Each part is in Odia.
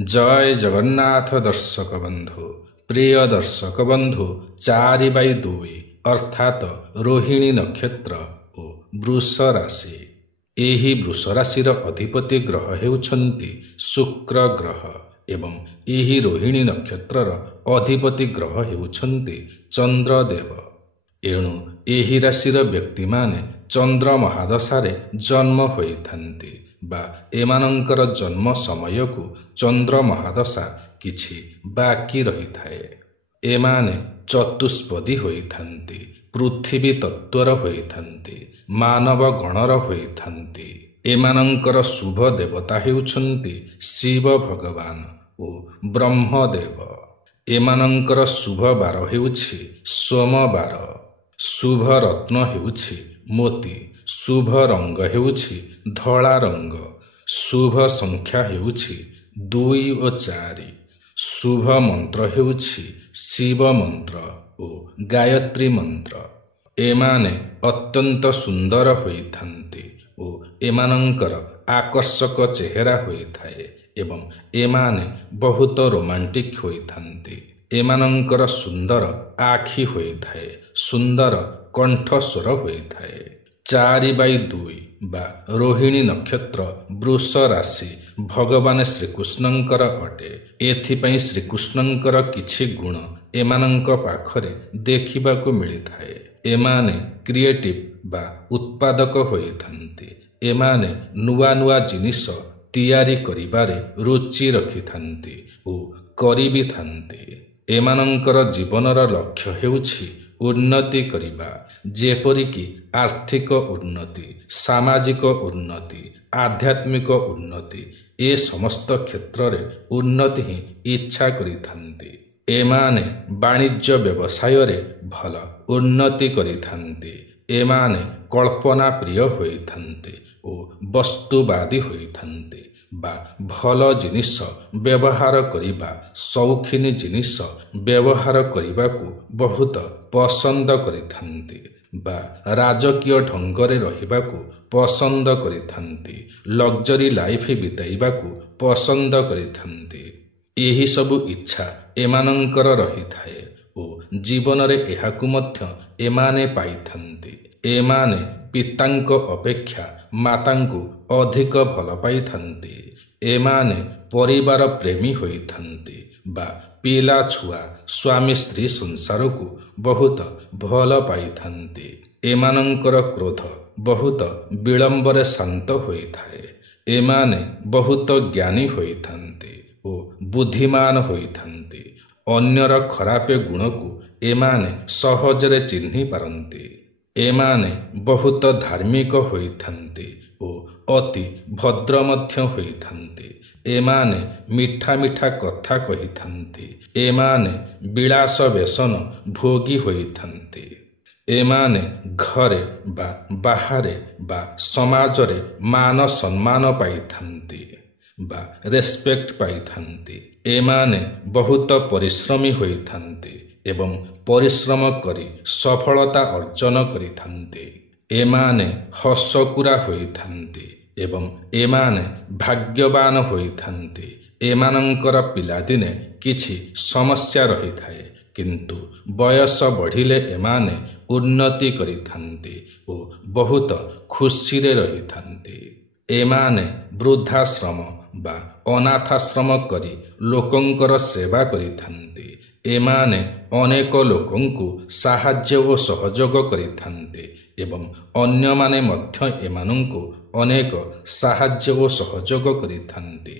जय जगन्नाथ दर्शक बंधु प्रिय दर्शक बंधु 4/2 अर्थात रोहिणी नक्षत्र और वृष राशि। एही वृष राशि अधिपति ग्रह हेउछन्ति शुक्र ग्रह एवं एही रोहिणी नक्षत्र अधिपति ग्रह हेउछन्ति चंद्रदेव। एणु एही राशिर व्यक्ति माने चंद्र महादशारे जन्म होइथान्ति बा एमानंकर जन्म समय को चंद्र महादशा किछि बाकी रही थाए। एमाने चतुष्पदी होइथान्ति, पृथ्वी तत्वर होइथान्ति, मानव गणर होइथान्ति। एमानंकर शुभ देवता हेउछन्ति शिव भगवान ओ ब्रह्मदेव। एमानंकर शुभ बार हेउछि सोमवार। शुभ रत्न हेउछि मोती। शुभ रंग हेउछि धला रंग। शुभ संख्या हेउछि 2 और 4। शुभ मंत्र हेउछि शिव मंत्र और गायत्री मंत्र। एमाने अत्यंत सुंदर होइथान्ति और एमानंकर आकर्षक चेहरा होइथाए एवं एमाने बहुत रोमांटिक होइथान्ति। एमानंकर सुंदर आखि होइथाए, सुंदर कंठस्वर होइथाए। 4/2 बा रोहिणी नक्षत्र वृष राशि भगवान श्रीकृष्णंकर अटे। एथिपाई श्रीकृष्णंकर किछि गुण एमानंक पाखरे देखिबाकु मिलिथाए। एमाने क्रिएटिव बा उत्पादक होइथान्ति। एमाने नुआ नुआ जिनिस तियारी करिबारे रुचि रखिथान्ति ओ करिबि थान्ति। एमानंकर जीवनर लक्ष्य हेउछि उन्नति करिबा, जेपरिकी आर्थिक उन्नति, सामाजिक उन्नति, आध्यात्मिक उन्नति। ए समस्त क्षेत्र रे उन्नति ही इच्छा करिथान्ति। एमाने वाणिज्य व्यवसाय रे भल उन्नति करिथान्ति। एमाने कल्पना प्रिय होइथान्ति ओ वस्तुवादी होइथान्ति बा भल जिनिस व्यवहार करिबा, शौखिनी जिनिस व्यवहार करिबाकु बहुत पसंद करिथान्ति बा राजकीय ढंगरे रहिबाकु पसंद करिथान्ति। लग्जरी लाइफ बिताइबाकु पसंद करिथान्ति। एही सबु इच्छा एमानंकर रहिथाए ओ जीवन रे एहाकु मध्य एमाने पाइथान्ति। एमाने पितांक अपेक्षा मातांकु अधिक भल पाइथान्ति। एमाने परिवार प्रेमी होइथान्ति बा पिला छुआ स्वामी स्त्री संसार को बहुत भल पाइथान्ति। एमानंकर क्रोध बहुत विलंबरे शांत होइथाए। एमाने बहुत ज्ञानी होइथान्ति ओ बुद्धिमान होइथान्ति। अन्यर खरापे गुण को एमाने सहजरे चिन्हि पारन्ति। एमाने बहुत धार्मिक होइथान्ति ओ अति भद्र मध्य होइथान्ति। एमाने मिठा मिठा कथा कहिथान्ति। एमाने विलास व्यसन भोगी होइथान्ति। एमाने घरे बा बाहरे बा समाजरे मान सम्मान पाइथान्ति बा रेस्पेक्ट पाइथान्ति। एमाने बहुत परिश्रमी होइथान्ति एवं परिश्रम करी सफलता अर्जन करिथान्ति। एमाने हसकुरा होइथान्ति एवं एमाने भाग्यवान होइथान्ति। एमानंकर पिलादिने किछि समस्या रहिथाए किंतु बयस बढ़िले एमाने उन्नति करिथान्ति ओ बहुत खुशी रे रहिथान्ति। एमाने वृद्धाश्रम बा अनाथाश्रम करी लोकंकर सेवा करिथान्ति। एमाने अनेक लोकंकु साहाय्य ओ सहयोग करिथान्ति एवं अन्य माने मध्य एमानंकु अनेक साहाय्य ओ सहयोग करिथान्ति।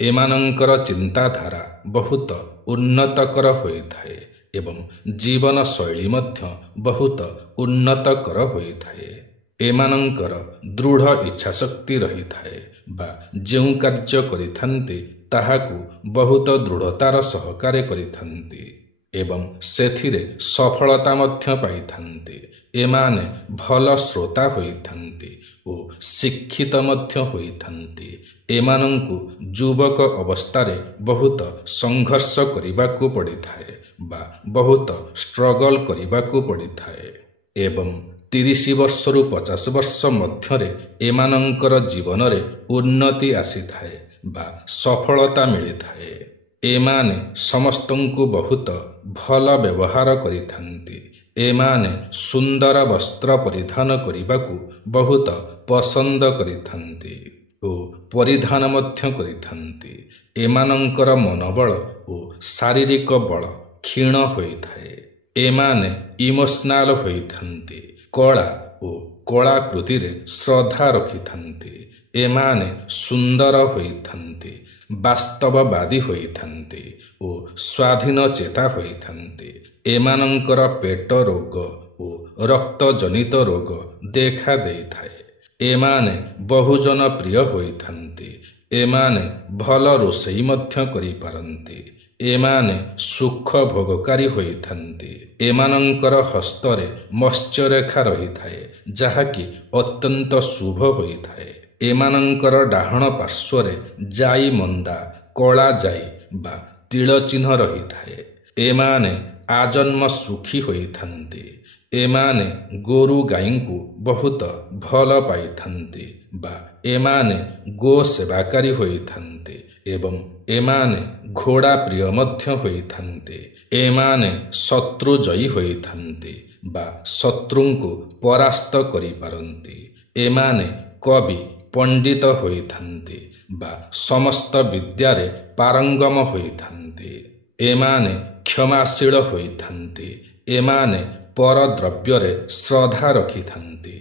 एमानंकर चिंताधारा बहुत उन्नतकर होइथाए एवं जीवन शैली मध्य बहुत उन्नतकर होइथाए। एमानंकर दृढ़ इच्छा शक्ति रहिथाए बा जेउ कार्य करिथान्ति ताहाकु बहुत दृढ़तार सहकारे करिथान्ति एवं सेथिरे सफलता मध्य पाइथान्ति। एमाने भल श्रोता होइथान्ति ओ शिक्षित मध्य होइथान्ति। एमानंकु युवक अवस्थारे बहुत संघर्ष करिबाकु पड़िथाए बा बहुत स्ट्रगल करिबाकु पड़िथाए एवं 30 वर्षरु 50 वर्ष मध्यरे एमानंकर जीवन रे उन्नति आसीथाए ବା ସଫଳତା ମିଳିଥାଏ। ଏମାନେ ସମସ୍ତଙ୍କୁ ବହୁତ ଭଲ ବ୍ୟବହାର କରିଥାନ୍ତି। ଏମାନେ ସୁନ୍ଦର ବସ୍ତ୍ର ପରିଧାନ କରିବାକୁ ବହୁତ ପସନ୍ଦ କରିଥାନ୍ତି ଓ ପରିଧାନ ମଧ୍ୟ କରିଥାନ୍ତି। ଏମାନଙ୍କର ମନୋବଳ ଓ ଶାରୀରିକ ବଳ କ୍ଷୀଣ ହୋଇଥାଏ। ଏମାନେ ଇମୋସନାଲ ହୋଇଥାନ୍ତି। କଳା ଓ କଳାକୃତିରେ ଶ୍ରଦ୍ଧା ରଖିଥାନ୍ତି। ଏମାନେ ସୁନ୍ଦର ହୋଇଥାନ୍ତି, ବାସ୍ତବବାଦୀ ହୋଇଥାନ୍ତି ଓ ସ୍ୱାଧୀନ ଚେତା ହୋଇଥାନ୍ତି। ଏମାନଙ୍କର ପେଟ ରୋଗ ଓ ରକ୍ତଜନିତ ରୋଗ ଦେଖା ଦେଇଥାଏ। ଏମାନେ ବହୁଜନ ପ୍ରିୟ ହୋଇଥାନ୍ତି। ଏମାନେ ଭଲ ରୋଷେଇ ମଧ୍ୟ କରିପାରନ୍ତି। ଏମାନେ ସୁଖ ଭୋଗକାରୀ ହୋଇଥାନ୍ତି। ଏମାନଙ୍କର ହସ୍ତରେ ମତ୍ସ୍ୟରେଖା ରହିଥାଏ, ଯାହାକି ଅତ୍ୟନ୍ତ ଶୁଭ ହୋଇଥାଏ। ଏମାନଙ୍କର ଡାହାଣ ପାର୍ଶ୍ୱରେ ଜାଇ ମନ୍ଦା, କଳା ଜାଇ ବା ତିଳ ଚିହ୍ନ ରହିଥାଏ। ଏମାନେ ଆଜନ୍ମ ସୁଖୀ ହୋଇଥାନ୍ତି। ଏମାନେ ଗୋରୁ ଗାଈଙ୍କୁ ବହୁତ ଭଲ ପାଇଥାନ୍ତି ବା ଏମାନେ ଗୋ ସେବାକାରୀ ହୋଇଥାନ୍ତି ଏବଂ ଏମାନେ ଘୋଡ଼ା ପ୍ରିୟ ମଧ୍ୟ ହୋଇଥାନ୍ତି। ଏମାନେ ଶତ୍ରୁ ଜୟୀ ହୋଇଥାନ୍ତି ବା ଶତ୍ରୁଙ୍କୁ ପରାସ୍ତ କରିପାରନ୍ତି। ଏମାନେ କବି, ପଣ୍ଡିତ ହୋଇଥାନ୍ତି ବା ସମସ୍ତ ବିଦ୍ୟାରେ ପାରଙ୍ଗମ ହୋଇଥାନ୍ତି। ଏମାନେ କ୍ଷମାଶୀଳ ହୋଇଥାନ୍ତି। ଏମାନେ ପରଦ୍ରବ୍ୟରେ ଶ୍ରଦ୍ଧା ରଖିଥାନ୍ତି।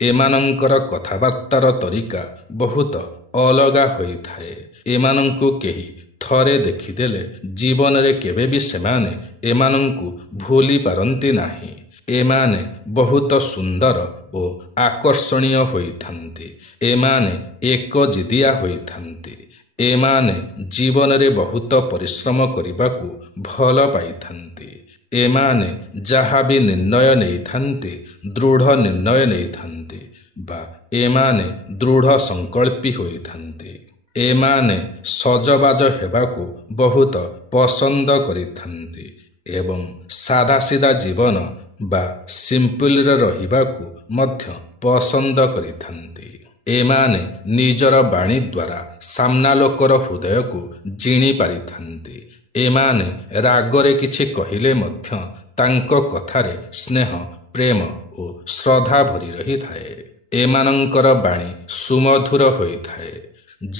ଏମାନଙ୍କର କଥାବାର୍ତ୍ତାର ତରିକା ବହୁତ ଅଲଗା ହୋଇଥାଏ। ଏମାନଙ୍କୁ କେହି ଥରେ ଦେଖିଦେଲେ ଜୀବନରେ କେବେ ବି ସେମାନେ ଏମାନଙ୍କୁ ଭୁଲି ପାରନ୍ତି ନାହିଁ। ଏମାନେ ବହୁତ ସୁନ୍ଦର ଓ ଆକର୍ଷଣୀୟ ହୋଇଥାନ୍ତି। ଏମାନେ ଏକଜିଦିଆ ହୋଇଥାନ୍ତି। ଏମାନେ ଜୀବନରେ ବହୁତ ପରିଶ୍ରମ କରିବାକୁ ଭଲ ପାଇଥାନ୍ତି। ଏମାନେ ଯାହା ବି ନିର୍ଣ୍ଣୟ ନେଇଥାନ୍ତି ଦୃଢ଼ ନିର୍ଣ୍ଣୟ ନେଇଥାନ୍ତି ବା ଏମାନେ ଦୃଢ଼ ସଂକଳ୍ପୀ ହୋଇଥାନ୍ତି। ଏମାନେ ସଜବାଜ ହେବାକୁ ବହୁତ ପସନ୍ଦ କରିଥାନ୍ତି ଏବଂ ସାଦାସିଧା ଜୀବନ ବା ସିମ୍ପଲରେ ରହିବାକୁ ମଧ୍ୟ ପସନ୍ଦ କରିଥାନ୍ତି। ଏମାନେ ନିଜର ବାଣୀ ଦ୍ୱାରା ସାମ୍ନା ଲୋକର ହୃଦୟକୁ ଜିଣି ପାରିଥାନ୍ତି। ଏମାନେ ରାଗରେ କିଛି କହିଲେ ମଧ୍ୟ ତାଙ୍କ କଥାରେ ସ୍ନେହ, ପ୍ରେମ ଓ ଶ୍ରଦ୍ଧା ଭରି ରହିଥାଏ। ଏମାନଙ୍କର ବାଣୀ ସୁମଧୁର ହୋଇଥାଏ,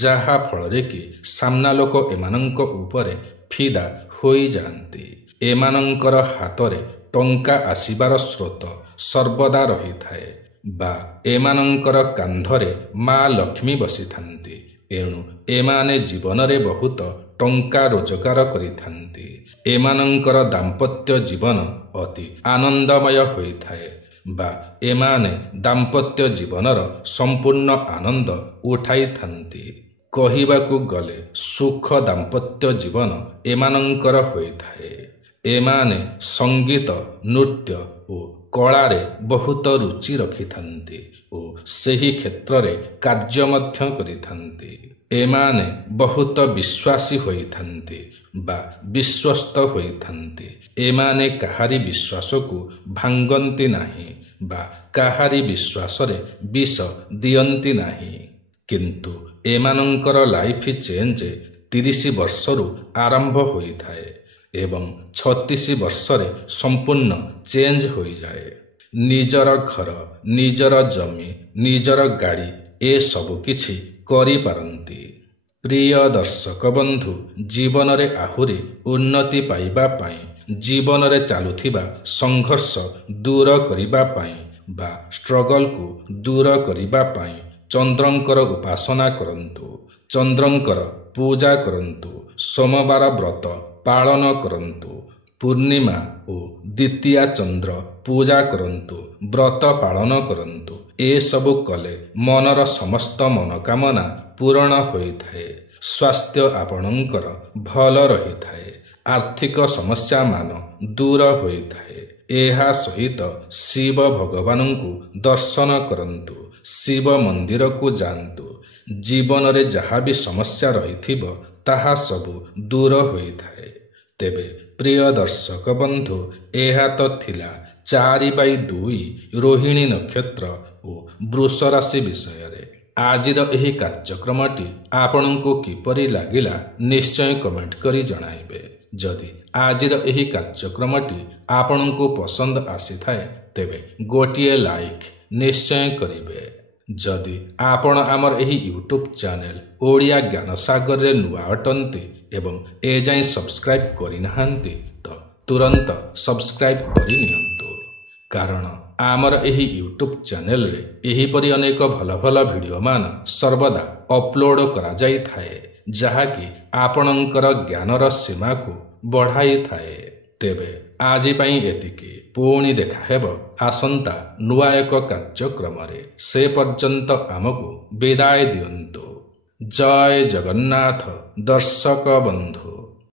ଯାହା ଫଳରେ କି ସାମ୍ନା ଲୋକ ଏମାନଙ୍କ ଉପରେ ଫିଦା ହୋଇଯାଆନ୍ତି। ଏମାନଙ୍କର ହାତରେ ଟଙ୍କା ଆସିବାର ସ୍ରୋତ ସର୍ବଦା ରହିଥାଏ ବା ଏମାନଙ୍କର କାନ୍ଧରେ ମା ଲକ୍ଷ୍ମୀ ବସିଥାନ୍ତି। ଏଣୁ ଏମାନେ ଜୀବନରେ ବହୁତ ଟଙ୍କା ରୋଜଗାର କରିଥାନ୍ତି। ଏମାନଙ୍କର ଦାମ୍ପତ୍ୟ ଜୀବନ ଅତି ଆନନ୍ଦମୟ ହୋଇଥାଏ ବା ଏମାନେ ଦାମ୍ପତ୍ୟ ଜୀବନର ସମ୍ପୂର୍ଣ୍ଣ ଆନନ୍ଦ ଉଠାଇଥାନ୍ତି। କହିବାକୁ ଗଲେ ସୁଖ ଦାମ୍ପତ୍ୟ ଜୀବନ ଏମାନଙ୍କର ହୋଇଥାଏ। ଏମାନେ ସଙ୍ଗୀତ, ନୃତ୍ୟ ଓ କଳାରେ ବହୁତ ରୁଚି ରଖିଥାନ୍ତି ଓ ସେହି କ୍ଷେତ୍ରରେ କାର୍ଯ୍ୟ ମଧ୍ୟ କରିଥାନ୍ତି। ଏମାନେ ବହୁତ ବିଶ୍ୱାସୀ ହୋଇଥାନ୍ତି ବା ବିଶ୍ୱସ୍ତ ହୋଇଥାନ୍ତି। ଏମାନେ କାହାରି ବିଶ୍ୱାସକୁ ଭାଙ୍ଗନ୍ତି ନାହିଁ ବା କାହାରି ବିଶ୍ୱାସରେ ବିଷ ଦିଅନ୍ତି ନାହିଁ। କିନ୍ତୁ ଏମାନଙ୍କର ଲାଇଫ ଚେଞ୍ଜ 30 ବର୍ଷରୁ ଆରମ୍ଭ ହୋଇଥାଏ ଏବଂ 36 ବର୍ଷରେ ସମ୍ପୂର୍ଣ୍ଣ ଚେଞ୍ଜ ହୋଇଯାଏ। ନିଜର ଘର, ନିଜର ଜମି, ନିଜର ଗାଡ଼ି ଏସବୁ କିଛି କରିପାରନ୍ତି। ପ୍ରିୟ ଦର୍ଶକ ବନ୍ଧୁ, ଜୀବନରେ ଆହୁରି ଉନ୍ନତି ପାଇବା ପାଇଁ, ଜୀବନରେ ଚାଲୁଥିବା ସଂଘର୍ଷ ଦୂର କରିବା ପାଇଁ ବା ଷ୍ଟ୍ରଗଲକୁ ଦୂର କରିବା ପାଇଁ ଚନ୍ଦ୍ରଙ୍କର ଉପାସନା କରନ୍ତୁ। ଚନ୍ଦ୍ରଙ୍କର ପୂଜା କରନ୍ତୁ। ସୋମବାର ବ୍ରତ ପାଳନ କରନ୍ତୁ। ପୂର୍ଣ୍ଣିମା ଓ ଦ୍ୱିତୀୟା ଚନ୍ଦ୍ର ପୂଜା କରନ୍ତୁ। ବ୍ରତ ପାଳନ କରନ୍ତୁ। ଏସବୁ କଲେ ମନର ସମସ୍ତ ମନୋକାମନା ପୂରଣ ହୋଇଥାଏ। ସ୍ୱାସ୍ଥ୍ୟ ଆପଣଙ୍କର ଭଲ ରହିଥାଏ। ଆର୍ଥିକ ସମସ୍ୟାମାନ ଦୂର ହୋଇଥାଏ। ଏହା ସହିତ ଶିବ ଭଗବାନଙ୍କୁ ଦର୍ଶନ କରନ୍ତୁ। ଶିବ ମନ୍ଦିରକୁ ଯାଆନ୍ତୁ। ଜୀବନରେ ଯାହା ବି ସମସ୍ୟା ରହିଥିବ ତାହା ସବୁ ଦୂର ହୋଇଥାଏ। ତେବେ ପ୍ରିୟ ଦର୍ଶକ ବନ୍ଧୁ, ଏହା ତ ଥିଲା 4/2 ରୋହିଣୀ ନକ୍ଷତ୍ର ଓ ବୃଷ ରାଶି ବିଷୟରେ। ଆଜିର ଏହି କାର୍ଯ୍ୟକ୍ରମଟି ଆପଣଙ୍କୁ କିପରି ଲାଗିଲା ନିଶ୍ଚୟ କମେଣ୍ଟ କରି ଜଣାଇବେ। ଯଦି ଆଜିର ଏହି କାର୍ଯ୍ୟକ୍ରମଟି ଆପଣଙ୍କୁ ପସନ୍ଦ ଆସିଥାଏ ତେବେ ଗୋଟିଏ ଲାଇକ୍ ନିଶ୍ଚୟ କରିବେ। ଯଦି ଆପଣ ଆମର ଏହି ୟୁଟ୍ୟୁବ୍ ଚ୍ୟାନେଲ ଓଡ଼ିଆ ଜ୍ଞାନସାଗରରେ ନୂଆ ଅଟନ୍ତି ଏବଂ ଏଯାଏଁ ସବସ୍କ୍ରାଇବ୍ କରିନାହାନ୍ତି ତ ତୁରନ୍ତ ସବସ୍କ୍ରାଇବ୍ କରିନିଅନ୍ତୁ, କାରଣ ଆମର ଏହି ୟୁଟ୍ୟୁବ୍ ଚ୍ୟାନେଲରେ ଏହିପରି ଅନେକ ଭଲ ଭଲ ଭିଡ଼ିଓମାନ ସର୍ବଦା ଅପଲୋଡ଼ କରାଯାଇଥାଏ, ଯାହାକି ଆପଣଙ୍କର ଜ୍ଞାନର ସୀମାକୁ ବଢ଼ାଇଥାଏ। ତେବେ ଆଜି ପାଇଁ ଏତିକି। ପୁଣି ଦେଖାହେବ ଆସନ୍ତା ନୂଆ ଏକ କାର୍ଯ୍ୟକ୍ରମରେ। ସେ ପର୍ଯ୍ୟନ୍ତ ଆମକୁ ବିଦାୟ ଦିଅନ୍ତୁ। ଜୟ ଜଗନ୍ନାଥ ଦର୍ଶକ ବନ୍ଧୁ।